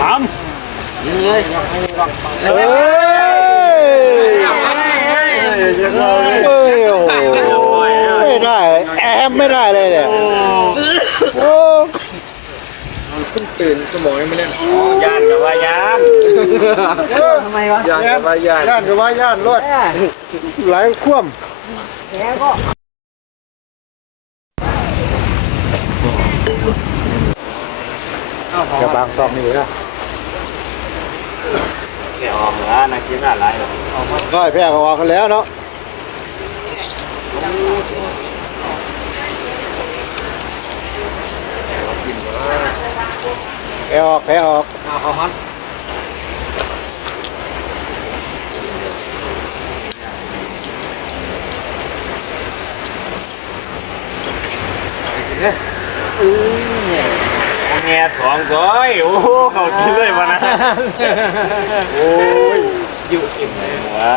สามยิงเลยเอ้ยเอ้ยโอ้ไม่ได้แอมไม่ได้เลยเนี่ยโอ้ขึ้นตื่นสมองยังไม่เล่นย่านกับว่าย่านทำไมวะย่านกับว่าย่านย่านก็ว่าย่านรถหลายคว่ำแกก็ จะบางซองนี่นะแกออกเหรอนักกินอะไรหรอก็ให้แพ้เขาออกกันแล้วเนาะแพ้ออกแพ้ออกเอาเขาฮัทเมีย สองก้อยโอ้โหเขากินเลยวันนะโอ้ยอยู่อิ่มเลยวะ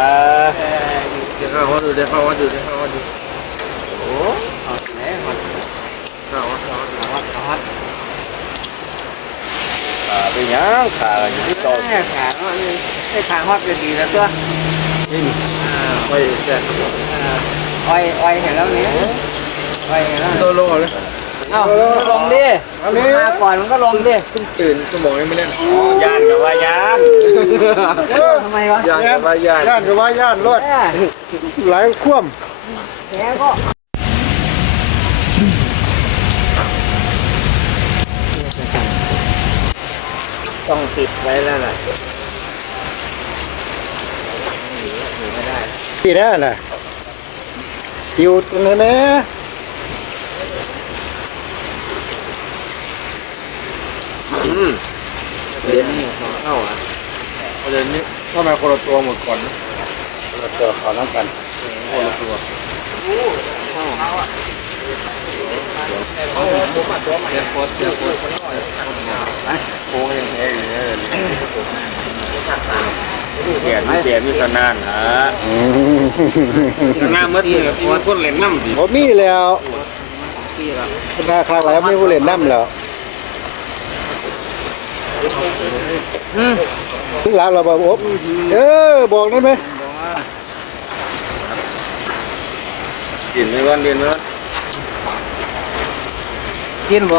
เดี๋ยวเขาฮัทดูเดี๋ยวเขาฮัทดูเดี๋ยวเขาฮัทดูโอ้เอาแหน่ฮัทเขาฮัทเข้าฮัทเขาฮัทขาไปยังขาอยู่ที่ต๊ะแม่ขาเนาะให้ทาฮัทก็ดีแล้วตัวนี่ไปแจกอ้อยอ้อยเห็นแล้วนี่อ้อยเห็นแล้วโตโลเลย เอ้าลงดิมาก่อนมันก็ลงดิตื่นสมองยังไม่เล่นย่านกับว่าย่านทำไมวะย่านก็ว่าย่านย่านก็ว่าย่านรถหลายคว่แกก็ต้องปิดไว้แล้วล่ะำที่นั่นน่ะติวตรงนี้นนะ อืมเดี๋ยวนี้ขอเข้าอะเดี๋ยวนี้เข้ามาคนละตัวหมดก่อนนะเราเจอขอน้ำกันคนละตัวเดี๋ยวโคตรเดี๋ยวโคตรโค้งยังแพ้อยู่เนี่ยเปลี่ยนเปลี่ยนมีตนานฮะอืมหน้ามืดเลยมีคนเล่นน้ำดิบ่มีแล้วพี่ละหน้าคางแล้วไม่ผู้เล่นน้ำแล้ว อืมถึงหลังเราบอกอบเออบอกได้ไหมกินไม่วันเดียนไม่วันกินบ่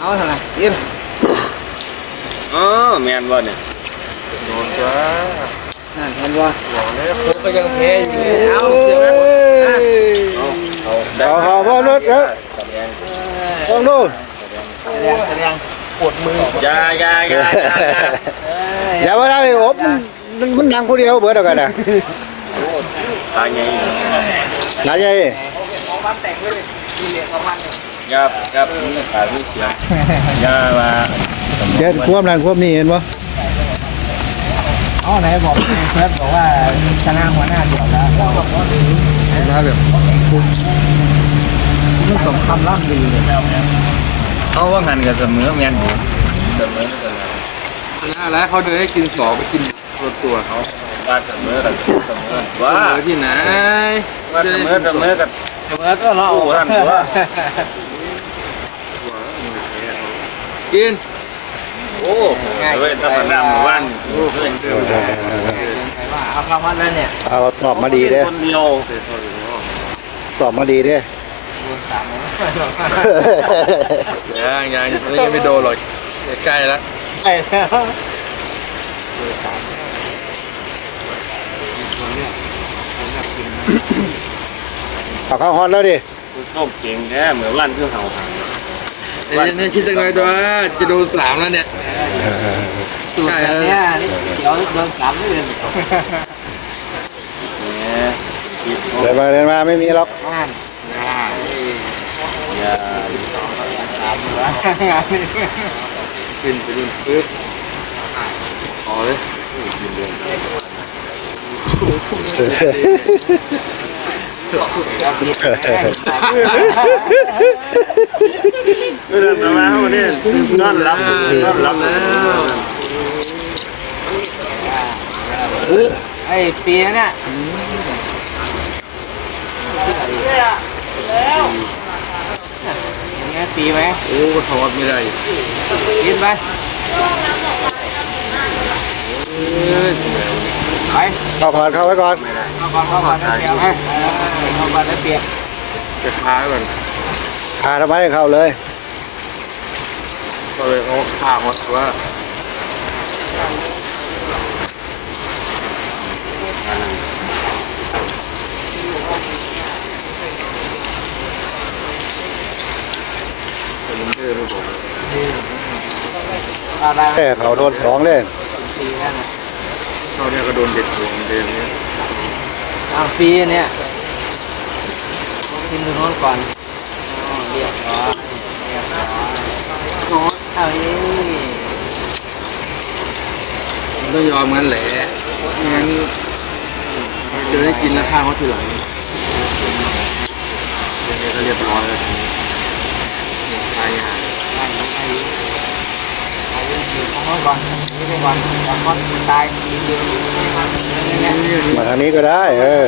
เอาเท่าไหร่กินอ๋อแมนบ่เนี่ยนั่นเห็นบ่ผมก็ยังแพ้อยู่เอาเสียเอ้ไว้ยเอาเอาเอาเอาว่ารถเอ้ยต้องดูแสดงแสดง ปวดมือยายายายาอย่าว่าได้อบมันมันดังผู้เดียวเบิดเอากันนะตายไงนายใหญ่ของบ้านแต่งเลยมีเหล็กของมันเนี่ยยับยับตายไม่เสียยามาเจ็ดควบนั่นควบนี่เห็นปะอ๋อไหนบอกเฟิร์สบอกว่าชนะหัวหน้าเดียวแล้วเราบอกว่าชนะแบบมันสมคำล่ำลือเลย เขาว่างันกับเสมอแมนอยู่เสมอเสมอชนะแล้วเขาเดินให้กินสองไปกินตัวตัวเขาว่าเสมอกับเสมอว่าเสมอที่ไหนว่าเสมอเสมอกับเสมอก็เราโอ้ท่านว่ากินโอ้เว้ยถ้ามันนำวันเพื่อนเพื่อนใครว่าเอาคำว่านั้นเนี่ยเอาสอบมาดีเด้คนเดียวสอบมาดีเด้ ยังยังยังไม่โดนหรอกใกล้แล้วใช่แล้วเอาเข้าฮอตแล้วดิส้มเก่งแท้เหมือนวันคือเห่าหางเนี่ยคิดจังเลยตัวจะโดนสามแล้วเนี่ยใกล้แล้วเนี่ยเสียวโดนสามเลยเนี่ยเดินมาเดินมาไม่มีหรอกงานงาน อย่าสามแล้วงานขึ้นไปดิปึ๊บอ๋อเลยเรื่องมาแล้วเนี่ยนอนรับนอนรับไอ้ปีนั้นเนี่ยอย่า งเงี้ยปีไหมโอ้ก็ถอดไม่ได้กินไปไปเข้าก่อนเข้าไว้ก่อนเข้าก่อนเข้าก่อนได้เปียกเออเข้าก่อนได้เปียกจะค้าก่อนพาทำไมเข้าเลยก็เลยเอาข้าวมาว่า อะไรแค่เขาโดนสองเล่นฟรีแล้วนะเขาเนี่ยก็โดนเด็ดหัวเดือนนี้เอาฟรีเนี่ยกินตรงโน้นก่อนอ๋อเรียบร้อยเรียบร้อยโน้ตเอ้ยมันต้องยอมงั้นแหละงั้นจะได้กินราคาเขาทีหลังยังไงก็เรียบร้อยแล้ว มาทางนี้ก็ได้ เออ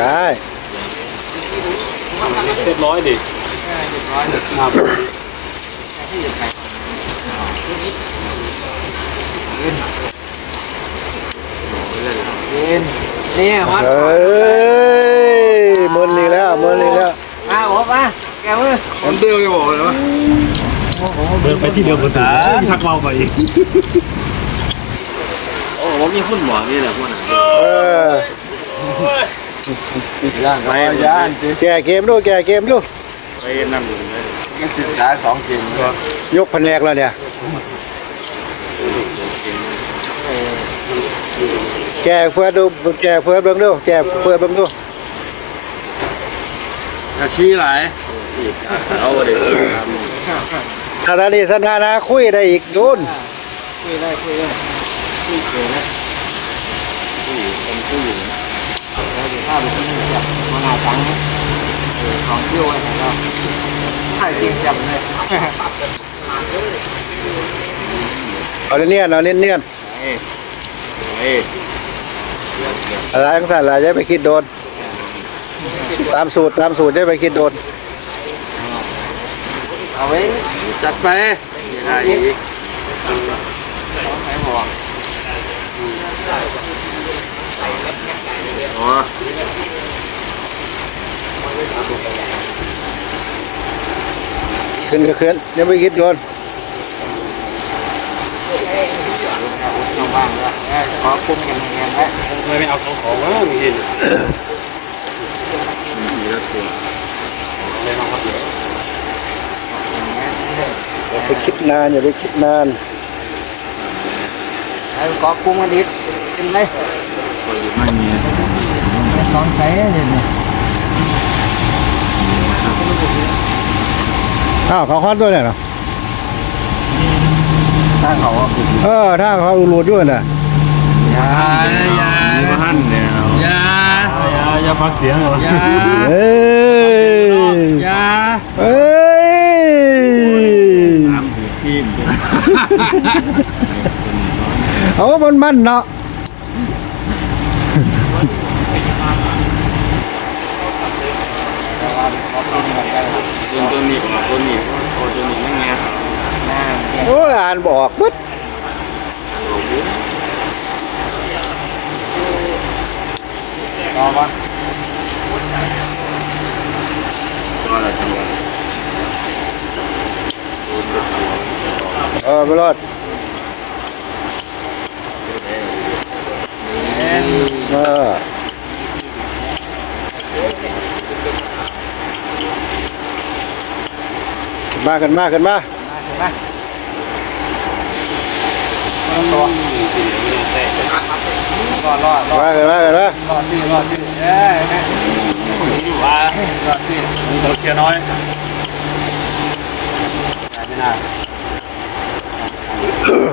ได้เรียบร้อยดิเรียบร้อยครับที่จะไปกินนี่วัดเอ้ยมึนอีกแล้วมึนอีกแล้วมาโอ้มาแกมือผมเตือนจะบอกเลยว่าเดินไปที่เดิมกันถึงชักเมาไปอีกโอ้โหมีหุ้นหวังนี่แหละพวกนั้นเออไปย่านแก่เกมดูแก่เกมดูไปนั่นเลยมันศึกษาสองเกมเลยยกแผนกแล้วเนี่ยแก่เพื่อนดูแก่เพื่อนเบิ่งดูแก่เพื่อนเบิ่งดูอาชีพหลายเอาเด็กขณะนี้สนานาคุยได้อีกยุนคุยได้คุยได้คุยเกินแล้วเราจะข้าวไปที่นี่จับมาหน้าตังค์ของเที่ยวไว้ไหนเราถ่ายจริงจังเลยเอาเนียนๆเอาเนียนเอ้ๆอะไรทั้งนั้นแหละอย่าไปคิดโดน ตามสูตรตามสูตรอย่าไปคิดโดน เอาไว้จัดไปได้อีกใช้ห่วงอ๋อขึ้นก็ขึ้นอย่าไปคิดโดนน้องบ้างแล้วขอคุ้มกันแทนไว้เลยไม่เอาของของแล้วมึงยินมีแล้วตัวเลยมาครับ อย่าไปคิดนานอย่าไปคิดนานแล้วขอคุ้มกันดิกินเลยไม่มีสอนใช้เลยเนี่ยอ้าวเขาฮอตด้วยเนี่ยเนาะถ้าเขาว่าผิดเออถ้าเขารูดด้วยน่ะยาอย่าอย่าหันเนี่ยอย่าอย่าอย่าฟังเสียงเหรออย่าเอ้ยอย่าเอ้ย สามหูทีม เอามันมันเนาะตัวตัวนี้กับตัวนี้โอ้ตัวนี้ไม่เงี้ยหน้าเนี่ยโอ้ยอ่านบอกปึ๊ดต่อปะก็อะไรตัวเออไม่รอดเอ็นเอมากันมากันมามาเห็นไหมตัวรอดรอดรอมาดกันมากันมารอดสิรอดสิเอ้ยแม่อยู่ว่ารอดสิเราเชียร์น้อยไม่น่า อืม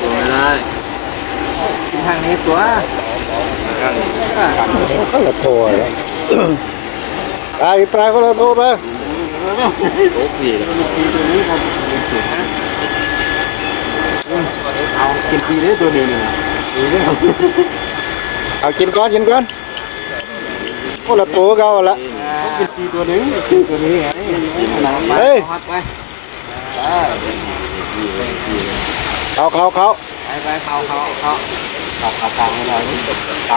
ตัวไม่ได้กินทางนี้ตัว ข้างอะก็ละโทรแล้ว ไปไปคนละโทรไปโอ้พี่ตัวนี้ครับเอากินปีได้ตัวนี้นะดีเลยเอากินก่อนกินก่อนคนละตัวเก่าละกินปีตัวนึงกินตัวนี้ไงเฮ้ยฮอตไปเขาเขาเขาไปไปเขาเขาเขาตัดขาทางให้เราต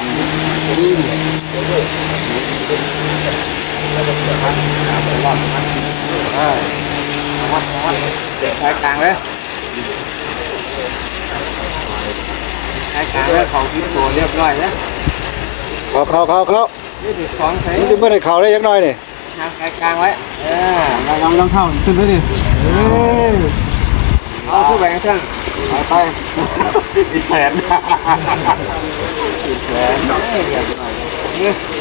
ำเด็กชายกลางเลยชายกลางเลยของที่ตัวเรียบร้อยแล้วเขาเขาเขาเขานี่ถึงสองใช้มันจะเมื่อไหร่เขาได้ยังน้อยนี่ทางชายกลางไว้เออลองลองเข้าขึ้นไปดิเอาขึ้นไปข้างไปไปอีกแผนแขนเรียบร้อย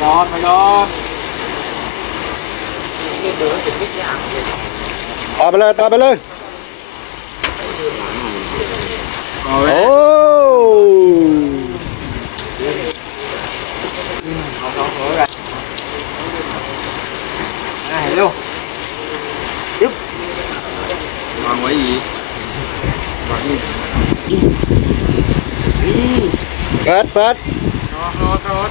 นี่นอนไปนอนต่อไปเลยต่อไปเลยโอ้เอาสองหัวกันอ่าเร็ววางไว้อีกวางนี่เปิดเปิดทอดทอดทอด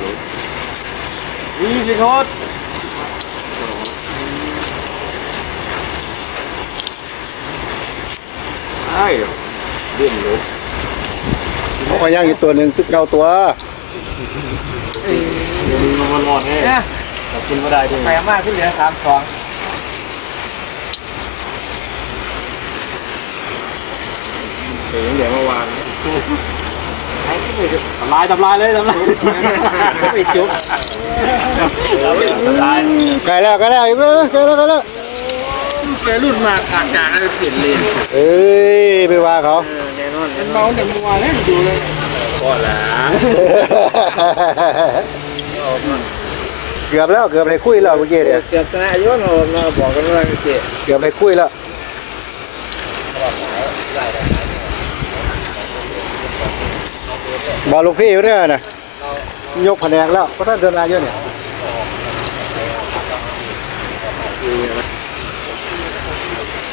ไหวหัวเลยไม่ได้วะเขาอีกขาฮอดอยู่ตากลางแหนที่หลบไปนะหลบก็เดินได้ด้วยนั่นน่ะเอาเอาเอาได้ละนี่สิโคตรใช่เด่นเลยเขาก็ย่างอีกตัวหนึ่งตึกเก่าตัวเดี๋ยวนี้มันร้อนแน่เนี่ยแต่กินไม่ได้ด้วยไปอามาขึ้นเหลือสามสองเดี๋ยวเดี๋ยวมาวาง ทำลายทำลายเลยทำลายไปจุ๊บทำลายไก่แล้วไก่แล้วอีกแล้วไก่แล้วไก่แล้วแกรุ่นมากากางเลยเปลี่ยนเลนเอ้ยไปว่าเขามันเมาแต่เมื่อวานให้ดูเลยก็แล้วเกือบแล้วเกือบได้คุยแล้วเมื่อกี้เนี่ยเกือบชนะยศเราเราบอกกันว่าเจ๊เกือบได้คุยแล้ว บอกลูกพี่อยู่เนี่ยนะยกแผนกแล้วเพราะท่านเดินอายเยอะเนี่ย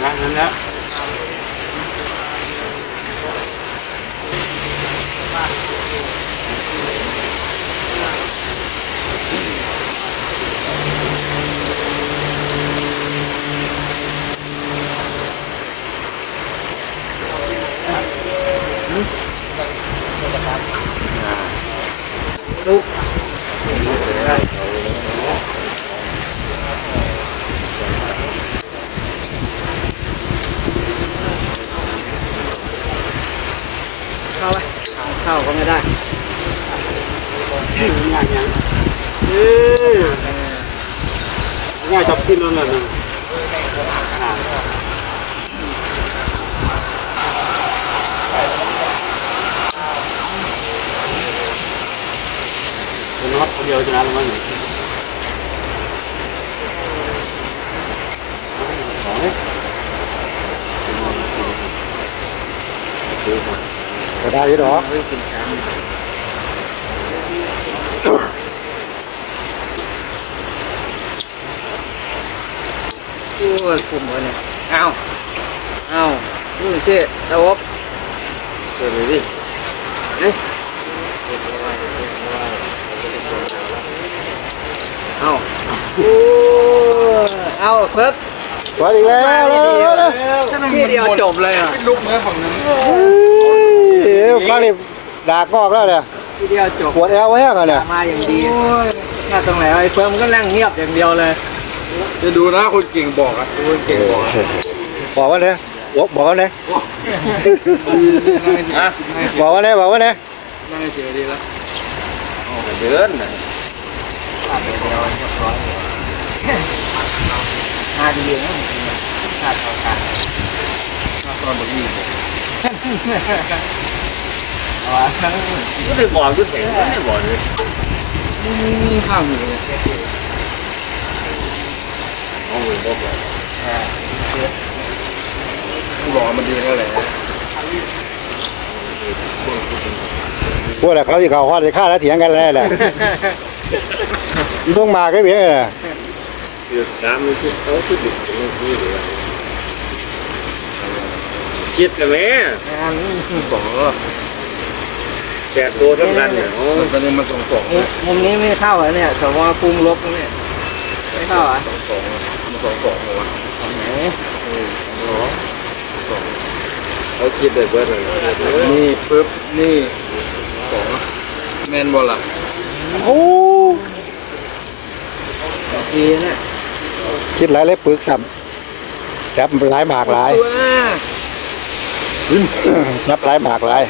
นะนั่นแหละ เข้าไปเข้าก็ไม่ได้ ง่ายยังเอ้ยง่ายจับกินนั่นแหละนะ เป็นน็อตเดียวชนะแล้วมั้งสองเลย ก็ได้อยู่ดอก โอ้ยคุมเลยเนี่ยเอาเอานี่เจ๊ตะวบ เกิดเลยดิ เอาโอ้ เอาเพิ่มสวัสดีแล้วแล้วแล้วแล้วที่เดียวจบเลยอะลุกเนื้อฝั่งนั้นเฮ้ยฟังนี่ด่ากอกแล้วเนี่ยที่เดียวจบปวดแอวไว้ยังไงเนี่ยมาอย่างดีแค่ตรงไหนไอ้เพิ่มก็นั่งเงียบอย่างเดียวเลย จะดูนะคนเก่งบอกอะคนเก่งบอกบอกว่าเนี่ยเอบอกบอกว่าไงฮะบอกว่าไงบอกว่าไงนั่งเฉยดีแล้วเดือนน่ะ ขาดเดียวเรียบร้อยหาดีนะขาดเอาขาดตอนบางทีเอาวะก็ได้บอกก็เสียงก็ได้บอกเลยมีข้าวอยู่เลยเอาเลยบอกเลยบอกมันดีแล้วแหละพวกอะไรเขาที่เขาฮอดที่ฆ่าแล้วเถียงกันแล้วแหละมันต้องมาก็เพียงไงน่ะ เสือกน้ำมันคือเขาคือดึกตรงนี้เลยคิดกันไหมสองแปดตัวเท่ากันเนี่ยโอ้ตอนนี้มันสองสองมุมนี้ไม่เข้าเหรอเนี่ยสวปรุงลบเนี่ยไม่เข้าอะสองสองมันสองสองเลยวะไหนเขาคิดเลยเบิร์ดเลยนี่ปึ๊บนี่สองแมนบอลล่ะโอ้ดีเนี่ย คิดหลายเลยปึกซ้ำจับหลายหมากหลายนับหลายหมากหลาย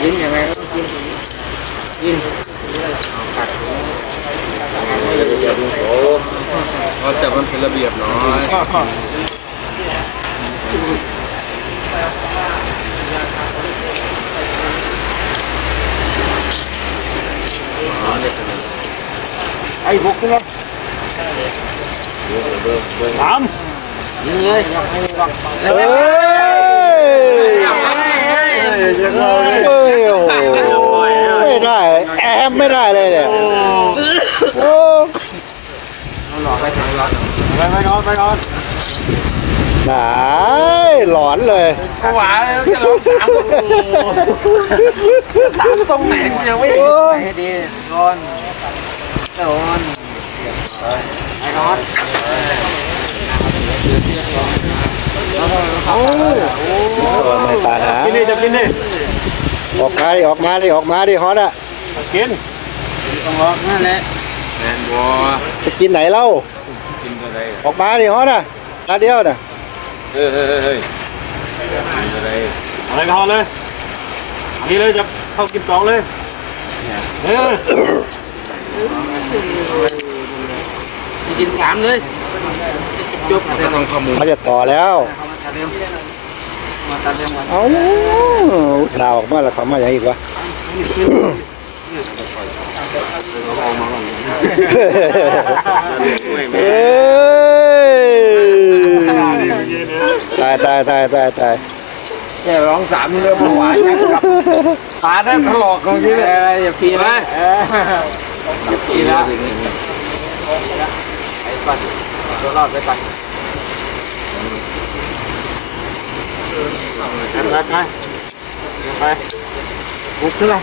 กินยังไงก็ต้องกินกินโอ้เขาแต่มันเป็นระเบียบน้อย ไอ้บุกเลยสามยิงเลยให้ลองเอ้ยเอ้ยโอ้โหไม่ได้แอมไม่ได้เลยเนี่ยโอ้เอาหลอกไปทางร้อนไปไปนอนไปนอนหนายหลอนเลยห วานแล้วจะลองถามถามตรงไหนยังไม่ให้ดีร้อนร้อนไอ้ร้อนโอ้ไม่ตาหากินดิจะกินดิออกมาดิออกมาดิออกมาดิฮอตอะกินต้องร้อนนั่นแหละแมนบอลจะกินไหนเล่ากินอะไรออกมาดิฮอตอะตาเดียวน่ะเฮ้ยเฮ้ยเฮ้ย อะไรอะไรก็ทอเลยอันนี้เลยจะเข้ากินสองเลยเออจะกินสามเลยจบไม่ต้องขโมยเขาจะต่อแล้วเขามาตัดเร็วมาตัดเร็วมาเอ้าอุตส่าห์ออกมาแล้วเขามาอย่างอีกวะเอ้ย ตายตายตายตายตายแค่ร้องสามเริ่มหวานนะครับขาได้ถลอกเมื่อกี้เลยอย่าพีนะอย่าพีแล้วไอ้ก่อนตัวรอดไปก่อนไปไปไปบุกขึ้นไป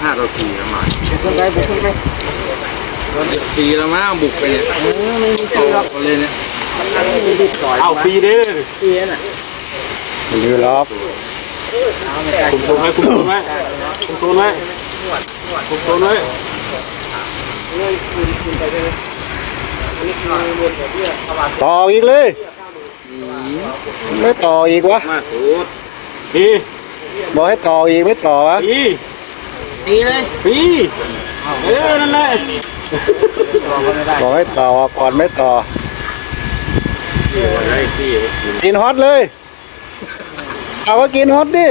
ห้าต่อสี่นะหมาบุกขึ้นไปบุกขึ้นไปสี่แล้วมั้งบุกไปเนี่ยเออไม่มีต่ตัวหรออกกันเลยเนี่ยไม่มีดิบต่อย เอาปีเด้อปีน่ะไม่มีล็อกเอาไม่ได้คุมตัวไว้คุมตัวไว้คุมตัวไว้คุมตัวไว้ต่ออีกเลย ไม่ต่ออีกวะมาสุดปีบอกให้ต่ออีกไม่ต่อวะปีตีเลยปีเออนั่นแหละบอกก็ไม่ได้บอกให้ต่อก่อนไม่ต่อ อะไรที่กินฮอตเลย เอาว่ากินฮอตดิ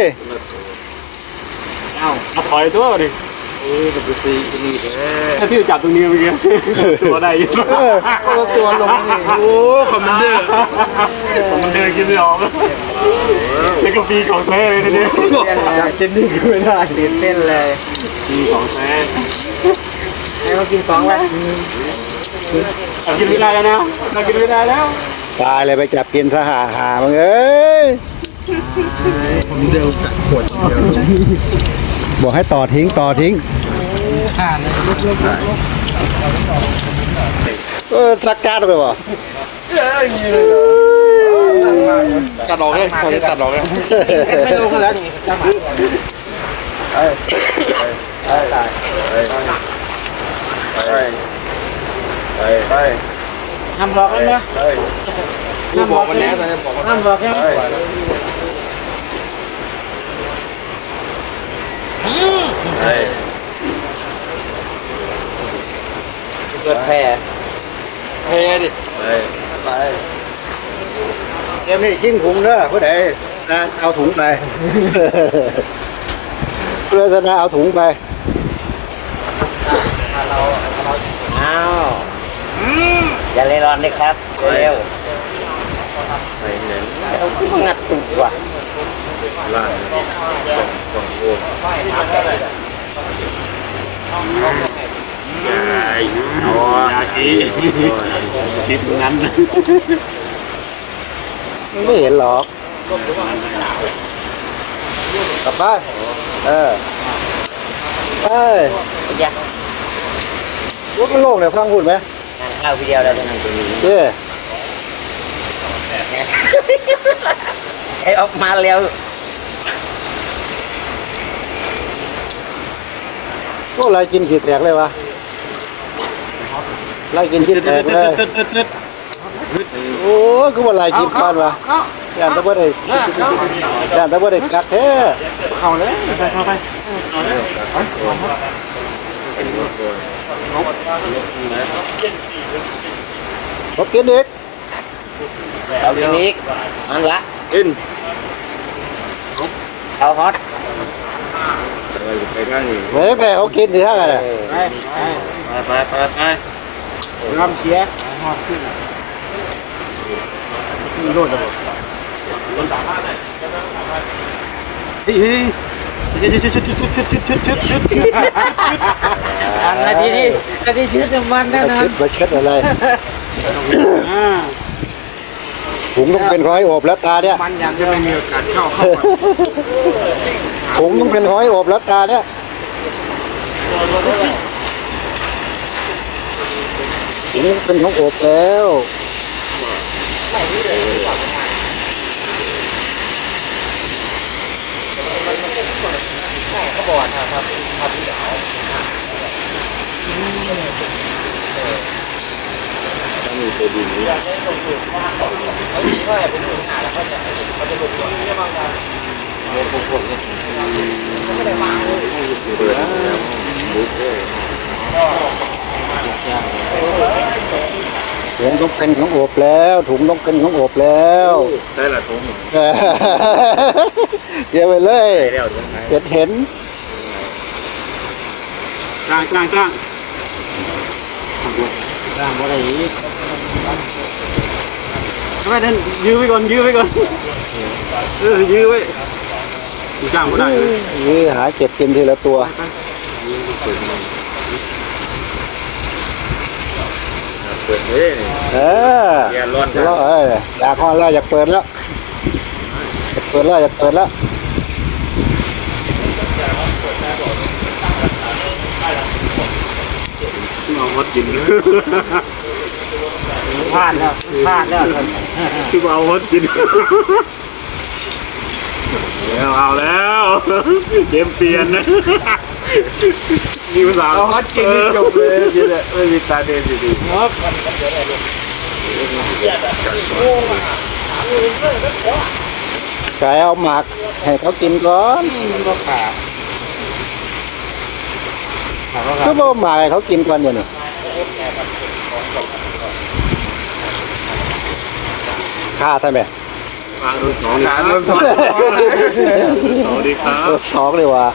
เอ้าเอาถอยตัวดิเออจะสี่นี่แหละถ้าพี่จับตรงนี้เมื่อกี้ ตัวได้อยู่เออตัวลงนี่โอ้คอมมานเดอร์ผมมันเดินกินไม่ออกนี่ก็ปีของแท้เลยทีนี้อยากกินนี่ก็ไม่ได้ตื่นเต้นเลยปีของแท้ให้เขากินสองแล้วเรากินไม่ได้แล้วนะเรากินไม่ได้แล้ว ตายเลยไปจับกินซะหาหามึงเอ้ยผมเดียวกัดขวดเดียวบอกให้ต่อทิ้งต่อทิ้งผ่านเลยเออสักการ์ดไปวะตัดออกเลยเขาจะตัดออกเลยไม่ลงกันแล้วนี่จ้าหมาไปไปไปไปไป ห้ามบอกกันนะไปห้ามบอกกันนะห้ามบอกกันไปไปเกิดแพ้แพ้ดิไปไปเกมนี้ชิงถุงเด้อผู้ใดนะเอาถุงไปเพื่อชนะเอาถุงไปเราเราอ้าว อย่าเลยร้อนเลยครับเร็วไปเห็นเอาขึ้นมางัดตุกว่ะล่างสองโอ้ยายเอายาชีคิดงั้นไม่เห็นหรอกกลับบ้านเออไปอยากรถมันโล่งเลยฟังพูดไหม งานข้าววิดีโอแล้วจะนั่งตรงนี้เจ้ไอ้ออกมาเร็วพวกไรกินขีดแตกเลยวะไรกินขีดแตกเลยโอ้ยกูว่าไรกินปานวะยานตะบ่ได้ยานตะบ่ได้กัดแท้เข้าเลยเข้าไป รถกินอีกเอาทีนี้มันละอินเอาฮอตไปข้างนี้เฮ้ยแม่เขากินดีเท่ากันอะไปไปไปไปไปรำเสียฮอตขึ้นโดดเลยเฮ้ ยเฮ้ยชุดชุดชุดชุดชุดชุดชุดชุดชุดนาทีนี้นาทีชื่อจะมันแน่นอมานเช็ดมาเช็ดอะไรถุงต้องเป็นร้อยโอบแล้วตาเนี่ยมันยังจะไม่มีโอกาสเข้าเข้าถุงต้องเป็นร้อยโอบแล้วตาเนี่ยถุงเป็นของโอบแล้ว ใช่เขาบอกครับครับครับเดี๋ยวต้องมีเตัวดินนี้อยากได้ตรงอื่นมากกว่าเขาดีว่าเป็นหน่วยงานแล้วเขาจะเขาจะหลุดตรงนี้บางครับโอ้โหผมเนี่ยไม่ได้มางเลยเปิดแล้วบุ๊กเลยก็ยากเลย ถุงต้องเป็นของโอบแล้ว ถุงต้องเป็นของโอบแล้วได้ละทุ่งเดี๋ยวไปเลยไปแล้วตรงไหนเห็นเห็นกลางกลางกลางร่างบ่ได้อีกทำไมเดินยื้อไว้ก่อนยื้อไว้ก่อนเออยื้อไว้จ้างไม่ได้เลยนี่หาเก็บกินทีละตัว เปิดเลยนี่เออแกร้อนแล้วเอ้ยอยากฮอนแล้วอยากเปิดแล้วอยากเปิดแล้วอยากเปิดแล้วเอาฮอตกินพลาดแล้วพลาดแล้วคือเอาฮอตกินเดี๋ยวเอาแล้วเกมเปลี่ยนนะ มีภาษาเอาฮอตกินนี่จบเลยนี่แหละไม่มีตาเดินอยู่ดีงบไก่เอาหมากให้เขากินก่อนมันก็ขาดขาดก็ก็ขาดบอกหมากให้เขากินก่อนอยู่นี่ฆ่าใช่ไหมทางโดนสองขาโดนสองสวัสดีครับตัวสองเลยว่ะ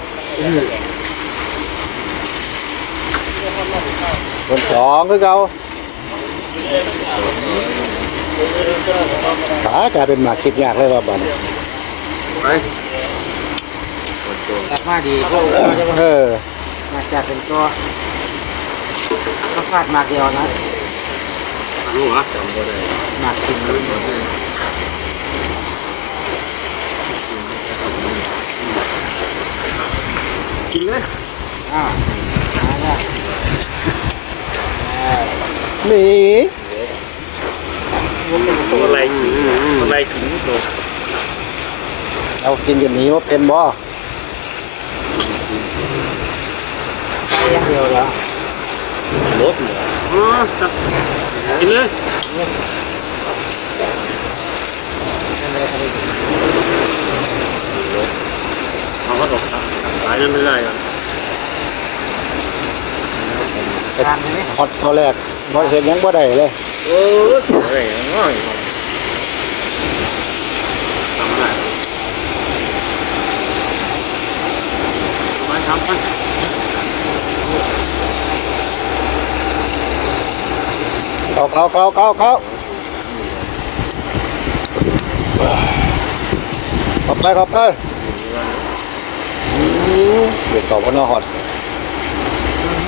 คนสองคือเขาขากลายเป็นหมากคิดยากเลยว่าบ้านไปกลับมาดีพวกเราจะเออมาจัดเป็นตัวก็ฟาดมากเดียวนะรู้เหรอมากกินเลยกินเลยอ่ามาแล้ว หนีตัวอะไรตัวอะไรกินตัวเอากินกันหนีว่าเป็นบ่กอย่างเดียวแล้วรถเหรออ๋อจับกินเลยเอาก็ตกครับสายยังไม่ได้กันทานไหมฮอตเขาแรก บ่เห็นหยังบ่ได้เลยโอ้ยอะไรง่ายทำอะไรไปทำไปเขาเขาเขาเขาเขาเข้าไปเข้าไปอืมเดี๋ยวต่อพนอฮอต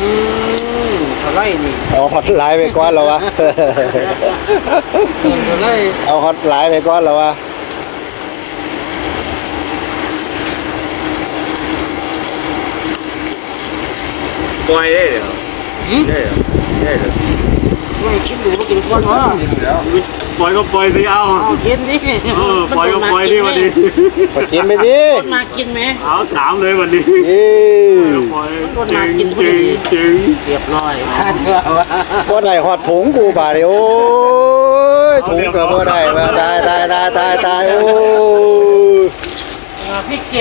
อืมเท่า ไรนี่เอาฮอตหลายไปก่อนแล้ววะเท่าไรเอาฮอตหลายไปก่อนแล้ววะปล่อยได้เหรอหืมได้เหรอได้เหรอ ไม่กินหรือไม่กินก้อนวะ ปล่อยก็ปล่อยสิเอาเอากินดิเออปล่อยก็ปล่อยดิวันนี้ไปกินไปดิคนมากินไหมเอาสามเลยวันนี้เอ้ปล่อยคนมาจึงกินพอจึงดีจึงเรียบร้อยข้าเชื่อว่าบ่ได้ฮอดถุงกูบาดนี้โอ้ยถุงก็บ่ได้ว่าตายตายตายตายตายโอ้ย พี่เก